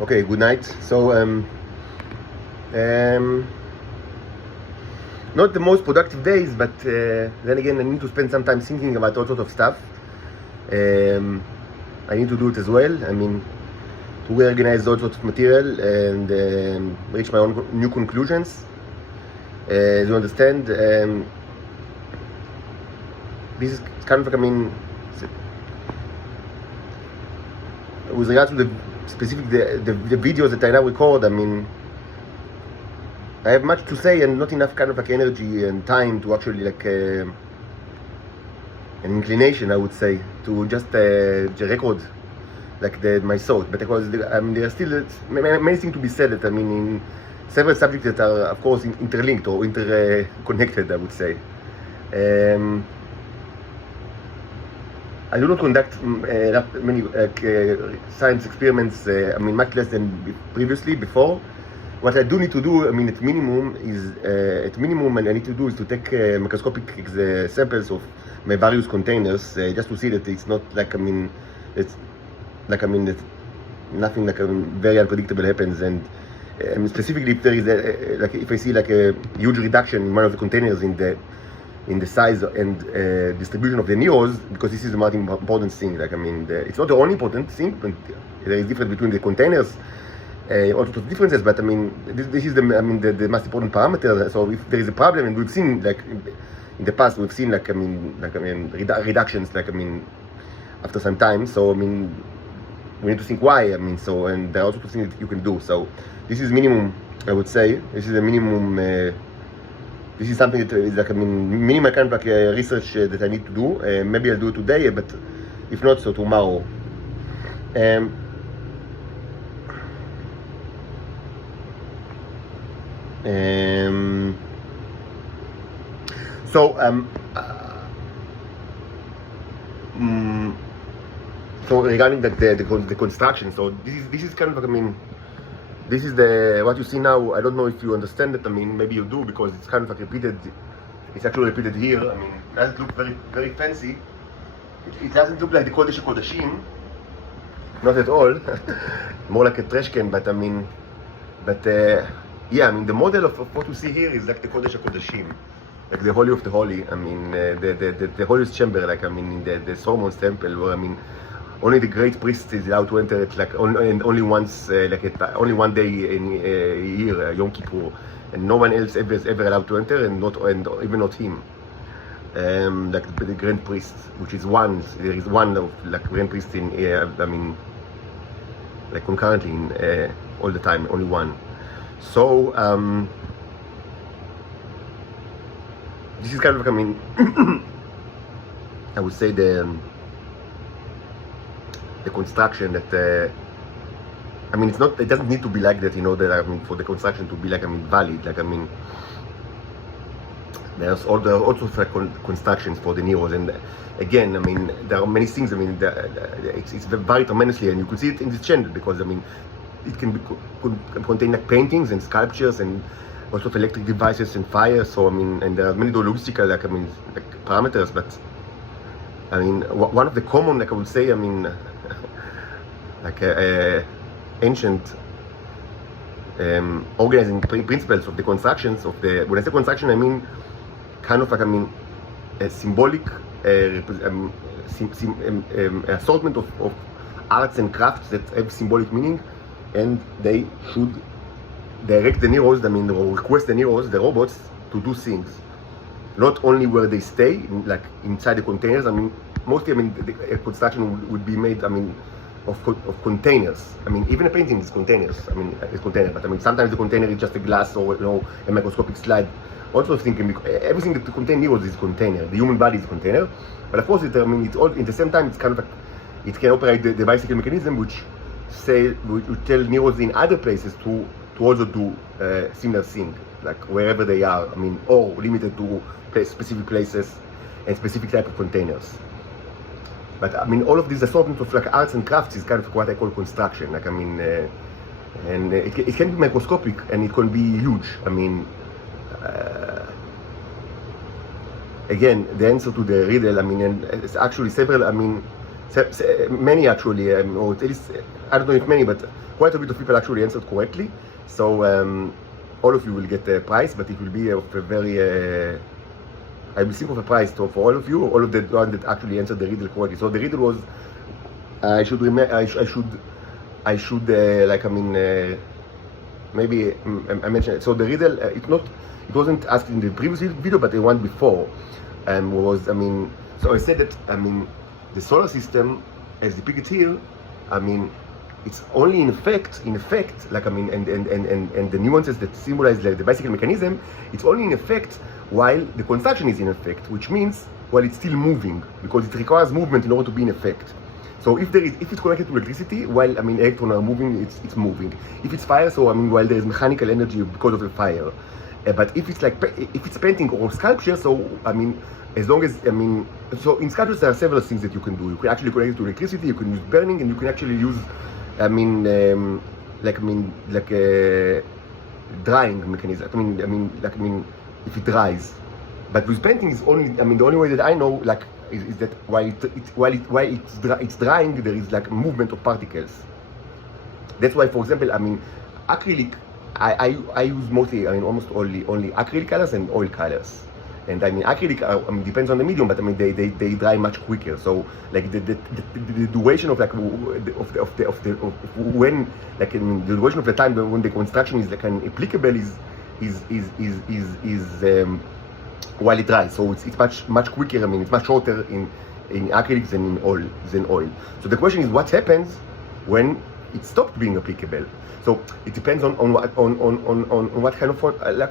Okay, good night. So, um, not the most productive days, but then again, I need to spend some time thinking about all sorts of stuff. I need to do it as well. I mean, to reorganize all sorts of material and reach my own new conclusions. You understand? This is kind of like, I mean, with regard to the specific the videos that I now record, I mean, I have much to say and not enough kind of like energy and time to actually like an inclination, I would say, to just record like my thought. But because there are still many things to be said. That I mean, in several subjects that are of course interlinked or interconnected, I would say. I do not conduct many science experiments. I mean, much less than previously before. What I do need to do, I mean, at minimum, and I need to do is to take microscopic samples of my various containers, just to see that it's not like, I mean, it's like, I mean, that nothing like very unpredictable happens. And specifically, if there is like, if I see like a huge reduction in one of the containers in the size and distribution of the Neros, because this is the most important thing. Like, I mean, it's not the only important thing, but there is difference between the containers. All sorts of differences, but I mean, this is the most important parameter. So if there is a problem, and we've seen like in the past, we've seen like reductions, like, I mean, after some time. So I mean, we need to think why. I mean, so, and there are also things that you can do. So this is minimum, I would say. This is a minimum. This is something that is like, I mean, minimal kind of like research that I need to do. Maybe I'll do it today, but if not, so tomorrow. So regarding the construction, so this is kind of like, I mean, this is what you see now. I don't know if you understand it. I mean, maybe you do, because it's kind of like repeated. It's actually repeated here. I mean, it doesn't look very fancy. It doesn't look like the Kodesh HaKodashim, not at all. More like a trash can. But I mean, yeah, I mean, the model of what you see here is like the Kodesh HaKodashim, like the Holy of the Holy. I mean, the holiest chamber, like, I mean, in the Solomon's temple, where, I mean, only the great priest is allowed to enter it, like, only once, only one day in a year, Yom Kippur, and no one else ever allowed to enter, and even not him. Like the grand priest, which is one. There is one of like grand priest in, I mean, like concurrently in all the time, only one. So this is kind of like, I mean, I would say the construction that I mean, it's not. It doesn't need to be like that, you know. That, I mean, for the construction to be like, I mean, valid. Like, I mean, there are also like constructions for the Neros, and again, I mean, there are many things. I mean, it's very tremendously, and you can see it in this channel, because I mean, it can contain like paintings and sculptures and also electric devices and fire. So I mean, and there are many logistical, like, I mean, like parameters. But I mean, one of the common, like, I would say, I mean, like ancient organizing principles of the constructions of the. When I say construction, I mean kind of like, I mean, a symbolic assortment of arts and crafts that have symbolic meaning. And they should direct the Neros, I mean, or request the Neros, the robots, to do things. Not only where they stay, like inside the containers. I mean, mostly, I mean, the construction would be made, I mean, of containers. I mean, even a painting is containers. I mean, it's container, but I mean, sometimes the container is just a glass or, you know, a microscopic slide. Also thinking, everything that contains Neros is container. The human body is a container. But of course, I mean, it's all, at the same time, it's kind of like, it can operate the bicycle mechanism, which tell Neros in other places to also do similar thing, like wherever they are. I mean, or limited to specific places and specific type of containers. But I mean, all of these assortment of like arts and crafts is kind of what I call construction. Like, I mean, and it can be microscopic and it can be huge. I mean, again, the answer to the riddle, I mean, and it's actually several, I mean, many actually, or at least, I don't know if many, but quite a bit of people actually answered correctly. So all of you will get a prize, but it will be of a very, I will think of a prize for all of you, all of the ones that actually answered the riddle correctly. So the riddle was, I should maybe I mentioned it. So the riddle, it wasn't asked in the previous video, but the one before, was, so I said that, the solar system, as depicted here, it's only in effect, and the nuances that symbolize the bicycle mechanism, it's only in effect while the construction is in effect, which means while it's still moving, because it requires movement in order to be in effect. So if it's connected to electricity, while electrons are moving, it's moving. If it's fire, so while there is mechanical energy because of the fire. But if it's painting or sculpture, so as long as so in sculptures there are several things that you can do. You can actually connect it to electricity. You can use burning, and you can actually use like a drying mechanism. If it dries. But with painting is only the only way that I know is that while it's drying, there is like movement of particles. That's why, for example, acrylic, I use mostly, almost only acrylic colors and oil colors. And acrylic depends on the medium, but they dry much quicker. So like the duration of when the duration of the time when the construction is applicable is while it dries. So it's much quicker. It's much shorter in acrylics than in oil. So the question is, what happens when it stopped being applicable? So it depends on what kind of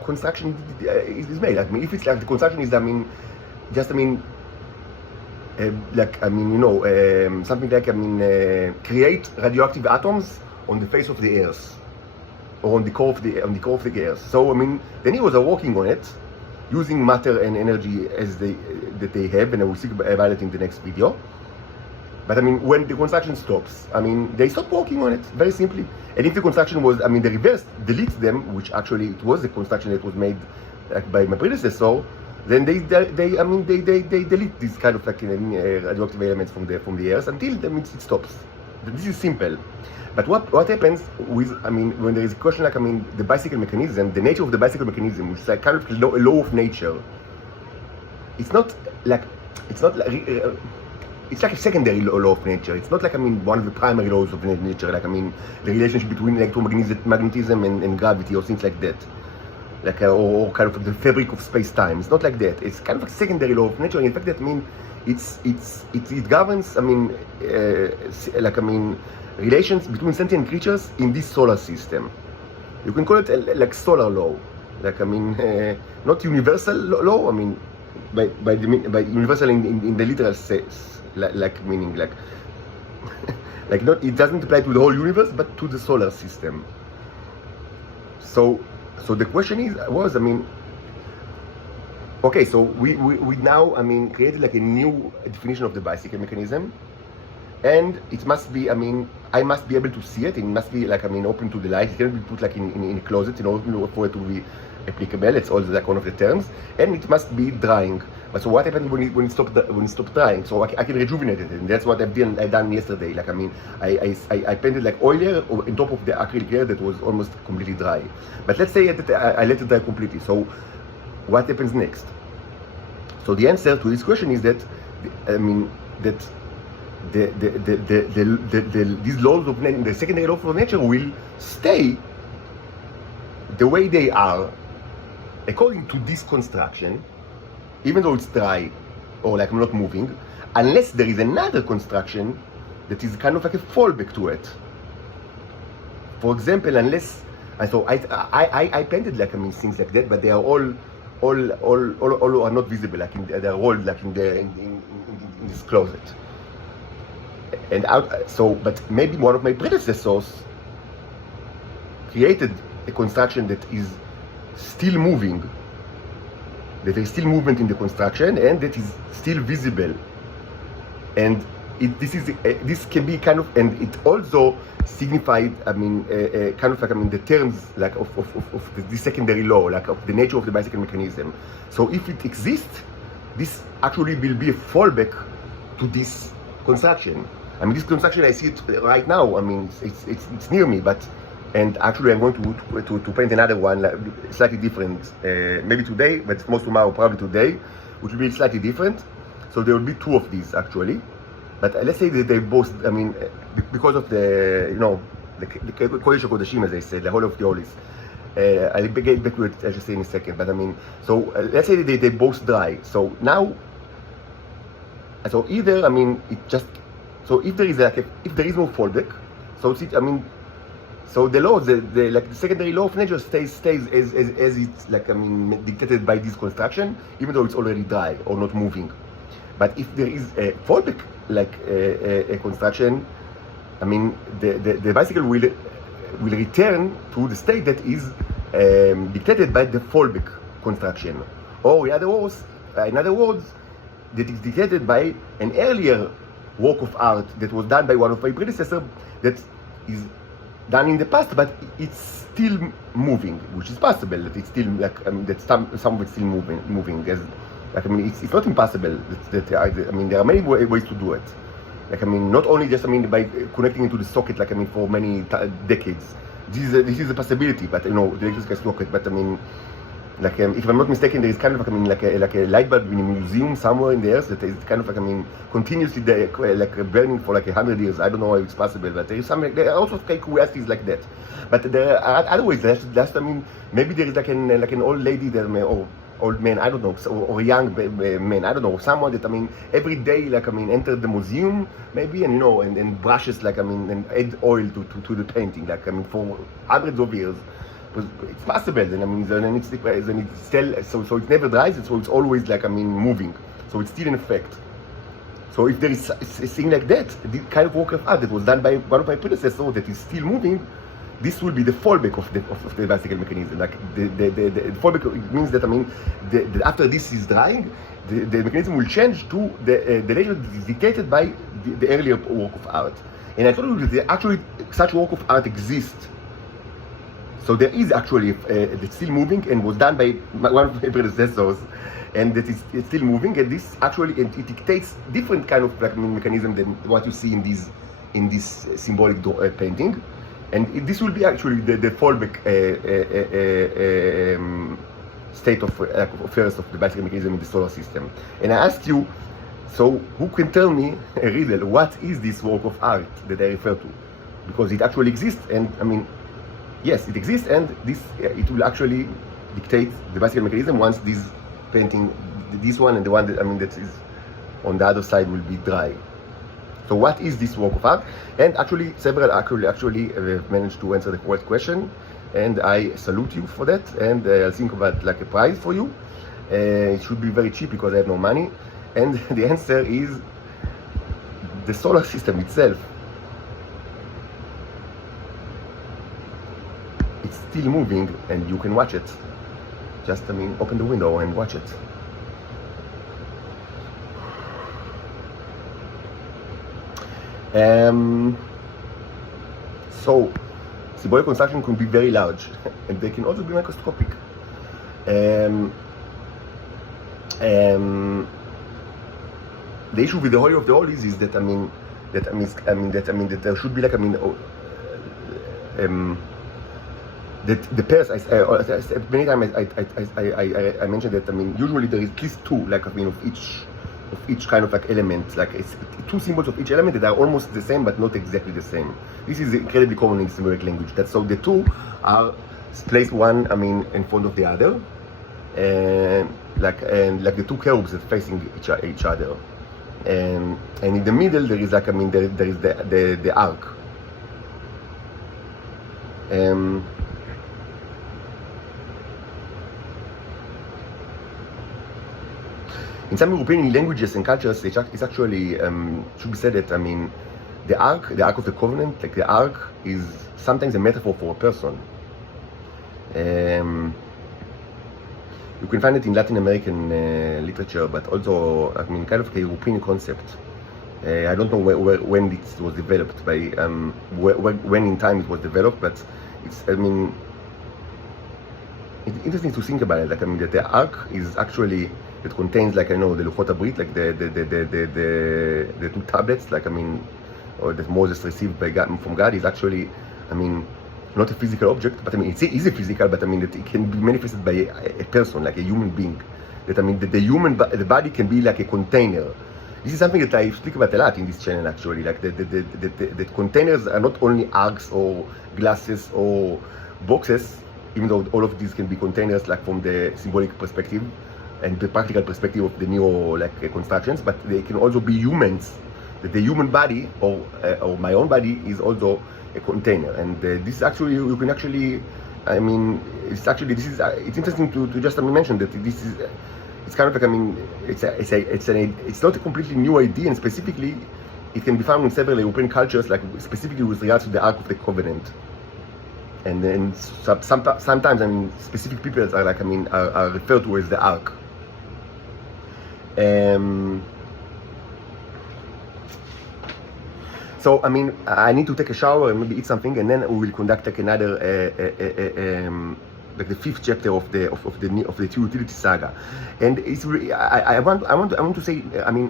construction is made. If it's the construction is something like create radioactive atoms on the face of the earth or on the core of the earth. So the Neros are working on it using matter and energy that they have, and I will speak about it in the next video. But when the construction stops, they stop working on it, very simply. And if the construction was, the reverse deletes them, which actually it was the construction that was made by my predecessor, then they delete these kind of radioactive elements from the earth until it stops. This is simple. But what happens with, when there is a question the bicycle mechanism, the nature of the bicycle mechanism, which is kind of a law of nature, it's like a secondary law of nature. It's not like, one of the primary laws of nature, like, the relationship between electromagnetism and gravity or things like that. Or kind of the fabric of space-time. It's not like that. It's kind of a secondary law of nature. In fact, that it governs, relations between sentient creatures in this solar system. You can call it like solar law. Not universal law, by universal in the literal sense. Meaning not, it doesn't apply to the whole universe, but to the solar system. So the question was okay, so we now created a new definition of the bicycle mechanism, and it must be I must be able to see it. It must be open to the light. It cannot be put in a closet in order for it to be applicable. It's also one of the terms, and it must be drying. But so what happens when it stops drying? So I can rejuvenate it, and that's what I've done yesterday. I painted oil layer on top of the acrylic layer that was almost completely dry. But let's say that I let it dry completely. So what happens next? So the answer to this question is that these laws of the secondary laws of nature will stay the way they are according to this construction, even though it's dry or not moving, unless there is another construction that is kind of like a fallback to it. For example, unless I painted things like that, but they are all are not visible. They are all in this closet. And but maybe one of my predecessors created a construction that is still moving, that there is still movement in the construction, and that is still visible. And this can be kind of, and it also signified, kind of the terms of the secondary law, of the nature of the bicycle mechanism. So if it exists, this actually will be a fallback to this construction. I mean, this construction, I see it right now. I mean, it's near me, but, and actually I'm going to paint another one, like, slightly different, maybe today, but most tomorrow, probably today, which will be slightly different. So there will be two of these actually. But let's say that they both, I mean, because of the, you know, the Kodesh HaKodashim, as I said, the Holy of the Holies. I'll get back to it, I just say in a second. But I mean, so let's say that they both dry. So now, so either, I mean, it just, so if there is if there is no fallback, so I mean, so the law, like the secondary law of nature stays as it's, like, I mean, dictated by this construction, even though it's already dry or not moving. But if there is a fallback, like a construction, I mean, the bicycle will return to the state that is dictated by the fallback construction, or in other words, that is dictated by an earlier work of art that was done by one of my predecessors, that is done in the past, but it's still moving, which is possible that it's still, like, that some of it's still moving. As, like, I mean, it's not impossible. I mean, there are many ways to do it. Like, I mean, not only just, I mean, by connecting into the socket, like, I mean, for many decades. This is a possibility, but, you know, the electrical socket. But I mean, like, if I'm not mistaken, there is kind of, like, I mean, like a light bulb in a museum somewhere in the earth that is kind of, like, I mean, continuously like burning for like 100 years. I don't know how it's possible, but there is some, there are also curiosities like that. But there are other ways. That's, I mean, maybe there is like an old lady that, or old man, I don't know, or a young man, I don't know, someone that, I mean, every day, like, I mean, enter the museum maybe, and, you know, and brushes, like, I mean, and add oil to the painting, like, I mean, for hundreds of years. It's possible, and I mean, then it's still, so it never dries, so it's always, like, I mean, moving, so it's still in effect. So if there is a thing like that, this kind of work of art that was done by one of my predecessors that is still moving, this will be the fallback of the bicycle mechanism. Like the fallback means that, I mean, after this is drying, the mechanism will change to the later dictated by the earlier work of art. And I told you that actually such work of art exists. So there is actually that's still moving and was done by one of my predecessors, and that is still moving. And this actually it dictates different kind of, like, mechanism than what you see in this symbolic painting. And this will be actually the fallback state of affairs of the bicycle mechanism in the solar system. And I asked you, so who can tell me a riddle? What is this work of art that I refer to? Because it actually exists, and I mean, yes, it exists, and this it will actually dictate the bicycle mechanism once this painting, this one and the one that, I mean, that is on the other side, will be dry. So what is this work of art? And actually, several actually managed to answer the correct question, and I salute you for that. And I'll think about, like, a prize for you. It should be very cheap because I have no money. And the answer is the solar system itself. It's still moving, and you can watch it. Just, I mean, open the window and watch it. So, symbolic construction can be very large, and they can also be microscopic. The issue with the Holy of the Holies is that, I mean, that there should be, like, I mean, that the pairs, many times I mentioned that, I mean, usually there is at least two, like, I mean, of each kind of, like, element, like it's two symbols of each element that are almost the same but not exactly the same. This is incredibly common in symbolic language. That's so the two are placed one, I mean, in front of the other, and like the two curves that facing each other, and in the middle there is, like, I mean, there is the arc. In some European languages and cultures, it's actually should be said that, I mean, the ark of the covenant, like the ark, is sometimes a metaphor for a person. You can find it in Latin American literature, but also, I mean, kind of a European concept. I don't know when it was developed, by when in time it was developed, but it's, I mean, it's interesting to think about it. Like, I mean, that the ark is actually that contains, like, I know, the Luchot HaBrit, like the two tablets, like, I mean, or that Moses received by God, from God, is actually, I mean, not a physical object, but I mean, it is a physical, but I mean, that it can be manifested by a person, like a human being. That, I mean, that the body can be like a container. This is something that I speak about a lot in this channel, actually. Like, the containers are not only arcs or glasses or boxes, even though all of these can be containers, like, from the symbolic perspective and the practical perspective of the neo, like, constructions, but they can also be humans. That the human body, or my own body, is also a container. And this is actually, you can actually, I mean, it's actually, this is, it's interesting to just, I mean, mention that this is, it's kind of like, I mean, it's not a completely new idea, and specifically, it can be found in several European cultures, like, specifically with regards to the Ark of the Covenant. And then sometimes, I mean, specific peoples are, like, I mean, are referred to as the Ark. So, I mean, I need to take a shower and maybe eat something, and then we will conduct, like, another, like, the 5th chapter of the utility saga. And it's really, I want to say, I mean,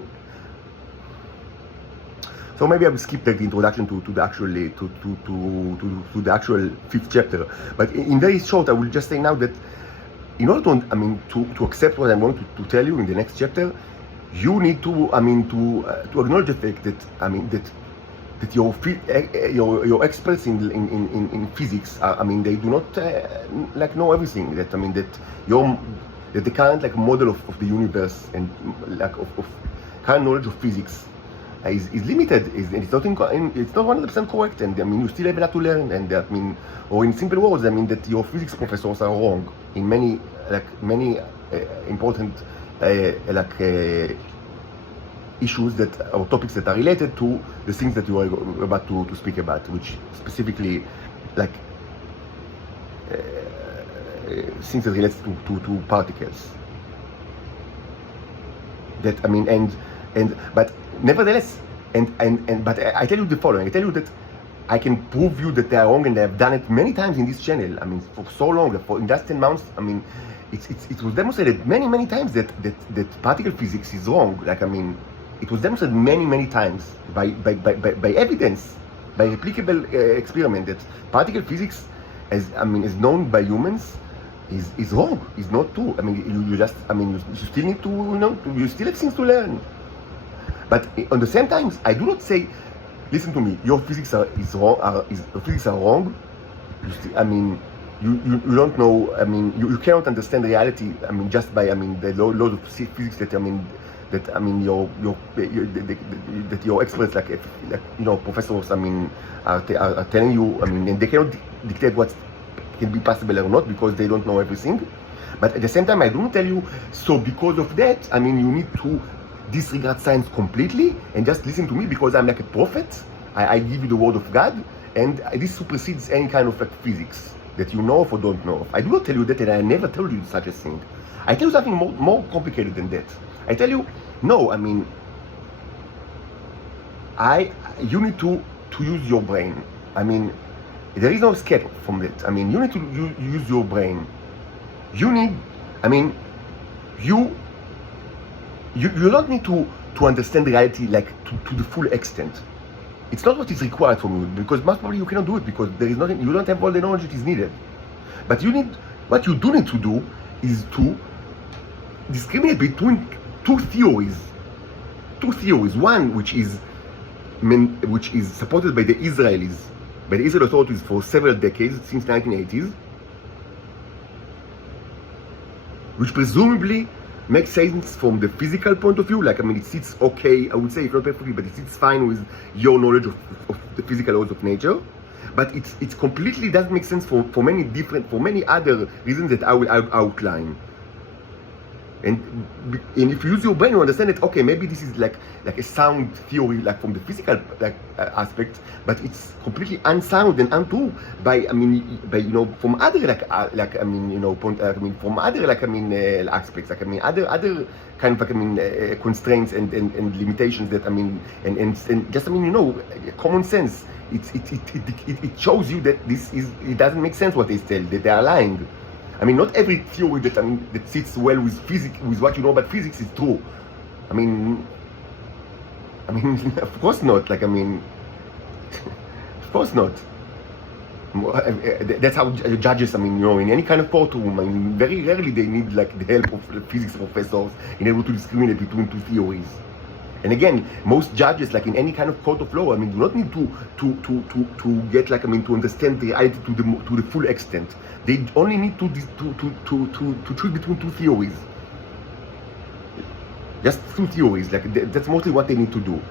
so maybe I will skip, like, the introduction to the actual to the actual 5th chapter. But in very short, I will just say now that in order to, I mean, to accept what I'm going to tell you in the next chapter, you need to, I mean, to acknowledge the fact that, I mean, that your experts in physics are, I mean, they do not like know everything. That, I mean, that the current, like, model of the universe and, like, of current knowledge of physics is limited. It's not 100% correct, and I mean, you still have a lot to learn. And I mean, or in simple words, I mean, that your physics professors are wrong in many important issues that, or topics that are related to the things that you are about to speak about, which specifically, like, things that relates to particles. That, I mean, but nevertheless, but I tell you the following. I tell you that I can prove you that they are wrong, and I have done it many times in this channel. I mean, for so long, in just 10 months, I mean, it was demonstrated many times that particle physics is wrong. Like, I mean, it was demonstrated many times by evidence, by replicable experiment, that particle physics, as known by humans, is wrong. Is not true. I mean, you just, I mean, you still need to, you still have things to learn. But on the same time, I do not say, listen to me, your physics is wrong. Your physics are wrong. I mean, you don't know. I mean, you cannot understand reality. I mean, just by, I mean, the laws of physics that, I mean, that your experts, like, professors, I mean, are telling you. I mean, and they cannot dictate what can be possible or not, because they don't know everything. But at the same time, I don't tell you, so because of that, I mean, you need to disregard science completely and just listen to me because I'm like a prophet. I give you the word of God, and this supersedes any kind of, like, physics that you know of or don't know of. I do not tell you that, and I never told you such a thing. I tell you something more complicated than that. I tell you, no, I mean, you need to use your brain. I mean, there is no escape from that. I mean, you need to use your brain. You need, I mean, you don't need to understand reality, like, to the full extent. It's not what is required from you, because most probably you cannot do it, because there is nothing, you don't have all the knowledge that is needed. But what you do need to do is to discriminate between two theories. One which is supported by the Israelis, by the Israeli authorities for several decades, since 1980s, which presumably makes sense from the physical point of view. Like, I mean, it sits okay, I would say, if not perfectly, but it sits fine with your knowledge of the physical laws of nature. But it completely doesn't make sense for many other reasons that I will outline. And if you use your brain, you understand that, okay, maybe this is like a sound theory, like, from the physical, like, aspect, but it's completely unsound and untrue from other from other aspects, like, I mean, other kind of constraints and limitations that, I mean, and just, I mean, common sense. It shows you that it doesn't make sense what they tell, that they are lying. I mean, not every theory that that sits well with physics, with what you know about physics, is true. I mean, of course not. Like, I mean, of course not. That's how judges, I mean, you know, in any kind of courtroom, I mean, very rarely they need like the help of physics professors in able to discriminate between two theories. And again, most judges, like in any kind of court of law, I mean, do not need to get, like, I mean, to understand the reality to the full extent. They only need to choose between two theories. Just two theories, like that's mostly what they need to do.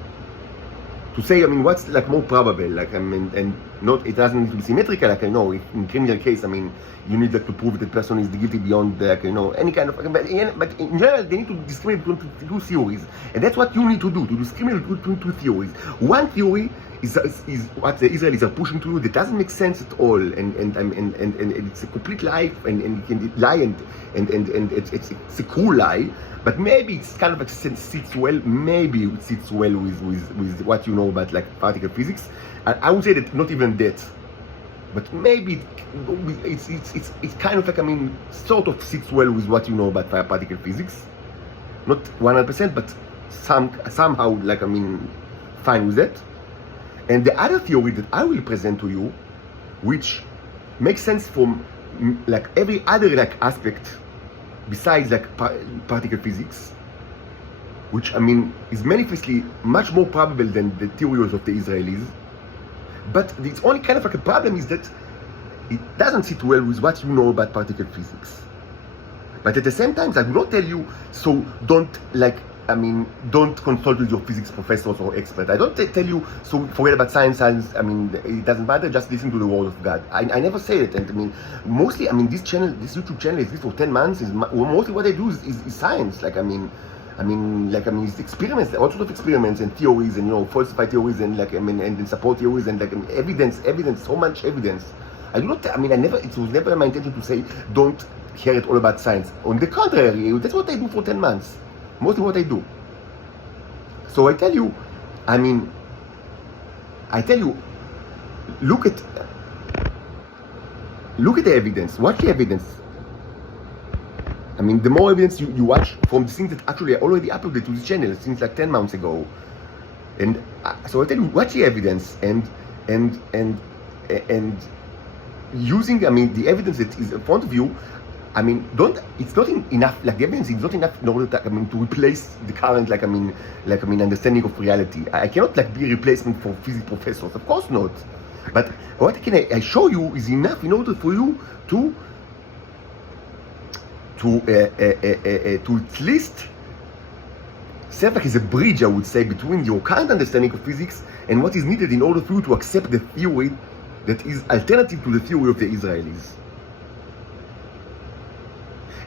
To say, I mean, what's like more probable, like, I mean, and not, it doesn't need to be symmetrical, like, I know, if in criminal case, I mean, you need like to prove that the person is guilty beyond, like, you know, any kind of, but in general, they need to discriminate between two theories, and that's what you need to do, to discriminate between two theories. One theory is what the Israelis are pushing to you that doesn't make sense at all, and it's a complete lie, and it can lie, and it's a cruel lie. But maybe it's kind of like sits well. Maybe it sits well with what you know about like particle physics. And I would say that not even that, but maybe it's kind of like, I mean, sort of sits well with what you know about particle physics. Not 100%, but somehow, like, I mean, fine with that. And the other theory that I will present to you, which makes sense from like every other like aspect besides like particle physics, which, I mean, is manifestly much more probable than the theories of the Israelis. But its only kind of like a problem is that it doesn't sit well with what you know about particle physics. But at the same time, I do not tell you, so don't, like, I mean, don't consult with your physics professors or experts. I don't tell you, so forget about science, I mean, it doesn't matter, just listen to the word of God. I never say it, and I mean, mostly, I mean, this YouTube channel exists for 10 months, mostly what I do is science, like, I mean, it's experiments, all sorts of experiments and theories, and, you know, falsified theories, and like, I mean, and support theories, and like, I mean, evidence, so much evidence. I do not, I mean, it was never my intention to say, don't hear it all about science. On the contrary, that's what I do for 10 months. Mostly what I do. So I tell you, I mean, look at the evidence. Watch the evidence. I mean, the more evidence you watch from the things that actually I already uploaded to this channel since like 10 months ago. And so I tell you, watch the evidence and using, I mean, the evidence that is in front of you. I mean, it's not enough, like the evidence is not enough in order to, I mean, to replace the current, like, I mean, understanding of reality. I cannot, like, be a replacement for physics professors, of course not. But what I show you is enough in order for you to at least serve like as a bridge, I would say, between your current understanding of physics and what is needed in order for you to accept the theory that is alternative to the theory of the Israelis.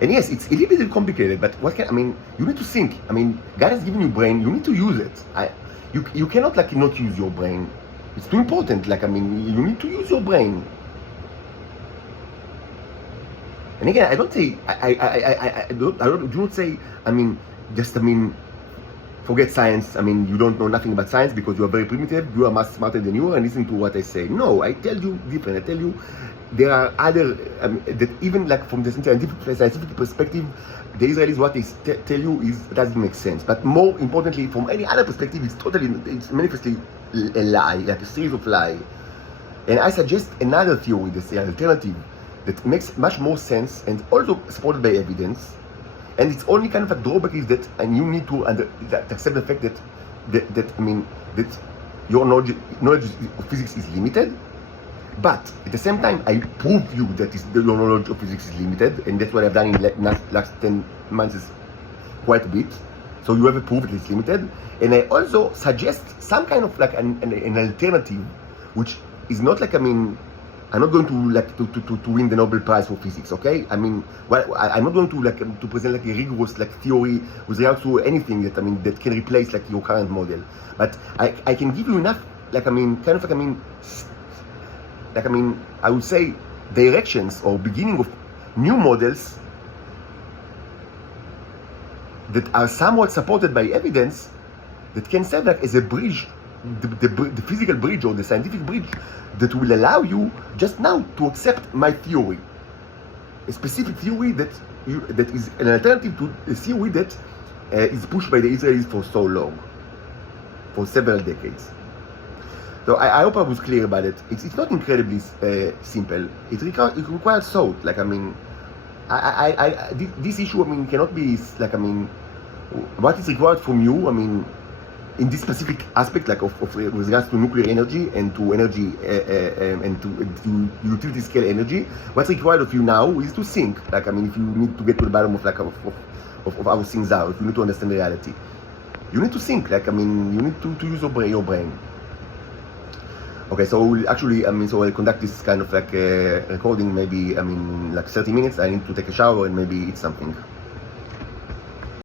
And yes, it's a little bit complicated, but I mean, you need to think. I mean, God has given you brain, you need to use it. You cannot, like, not use your brain. It's too important. Like, I mean, you need to use your brain. And again, I don't say, I do not say, I mean, just, I mean, forget science. I mean, you don't know nothing about science because you are very primitive, you are much smarter than you, and listen to what I say. No, I tell you different. I tell you, there are other, that even like from the scientific perspective, the Israelis, what they tell you doesn't make sense. But more importantly, from any other perspective, it's manifestly a lie, like a series of lies. And I suggest another theory, that's the alternative, that makes much more sense and also supported by evidence. And its only kind of a drawback is that, and you need to accept the fact that your knowledge of physics is limited. But at the same time, I prove you that your knowledge of physics is limited, and that's what I've done in the last 10 months, is quite a bit. So you have a proof that it's limited. And I also suggest some kind of like an alternative, which is not like, I mean, I'm not going to like to win the Nobel Prize for physics, okay? I mean, well, I'm not going to like to present like a rigorous like theory with regard to anything that, I mean, that can replace like your current model. But I can give you enough, like, I mean, kind of like, I mean, I would say directions or beginning of new models that are somewhat supported by evidence that can serve like as a bridge, the physical bridge or the scientific bridge that will allow you just now to accept my theory. a specific theory that is an alternative to a theory that is pushed by the Israelis for so long, for several decades. So I hope I was clear about it. It's not incredibly simple. It requires thought. Like, I mean, this issue, I mean, cannot be like, I mean, what is required from you, I mean, in this specific aspect, like of with regards to nuclear energy and to energy and to utility scale energy, what's required of you now is to think. Like, I mean, if you need to get to the bottom of like of how things are, if you need to understand reality, you need to think. Like, I mean, you need to use your brain. Okay, so we'll actually, I mean, so I'll conduct this kind of like recording, maybe, I mean, like 30 minutes. I need to take a shower and maybe eat something.